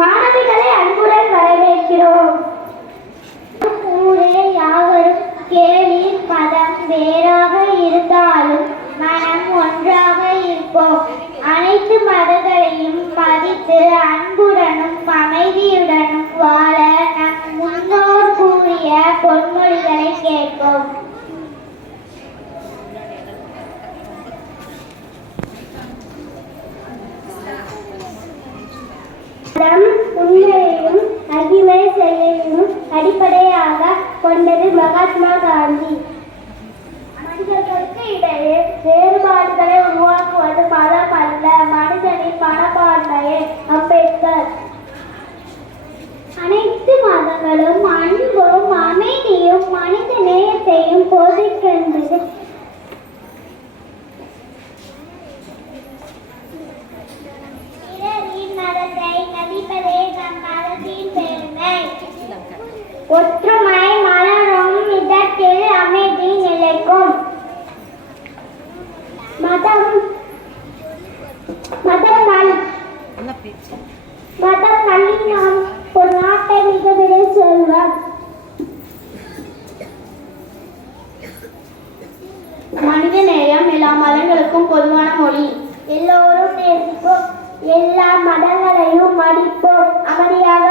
மாணவிகளை அன்புடன் வரவேற்கிறோம். ஊரே யாவரும் கேளீர், மதம் வேறாக இருந்தாலும் மனம் ஒன்றாக இருப்போம். அனைத்து மதங்களையும் மதித்து அன்புடனும் அமைதியுடனும் வாழ நம் முன்னோர் கூறிய பொன்மொழிகளை கேட்போம். உண்மையையும் அகிம்சை செயலையும் அடிப்படையாக கொண்டது மகாத்மா காந்தி. மனிதர்களுக்கு இடையே வேறுபாடுகளை உருவாக்குவது மதம் அல்ல, மனிதனின் மனப்பான்மையே. அம்பேத்கர். அனைத்து மதங்களும் அன்பும் அமைதியும் மனித நேயத்தையும் போதிக்கின்றது. மதத்தை மதிப்பதே நம் மதத்தின் பெருமை. ஒற்றுமை மலரும் இடத்தில் அமைதி நிலைக்கும். மதம் நல்லினம் ஒரு நாட்டை மிகப்பெரிய செல்வம். மனித நேயம் எல்லா மதங்களுக்கும் பொதுவான மொழி. எல்லோரும் நேசிப்போம், எல்லா மதங்களையும் மதிப்போம், அமைதியாக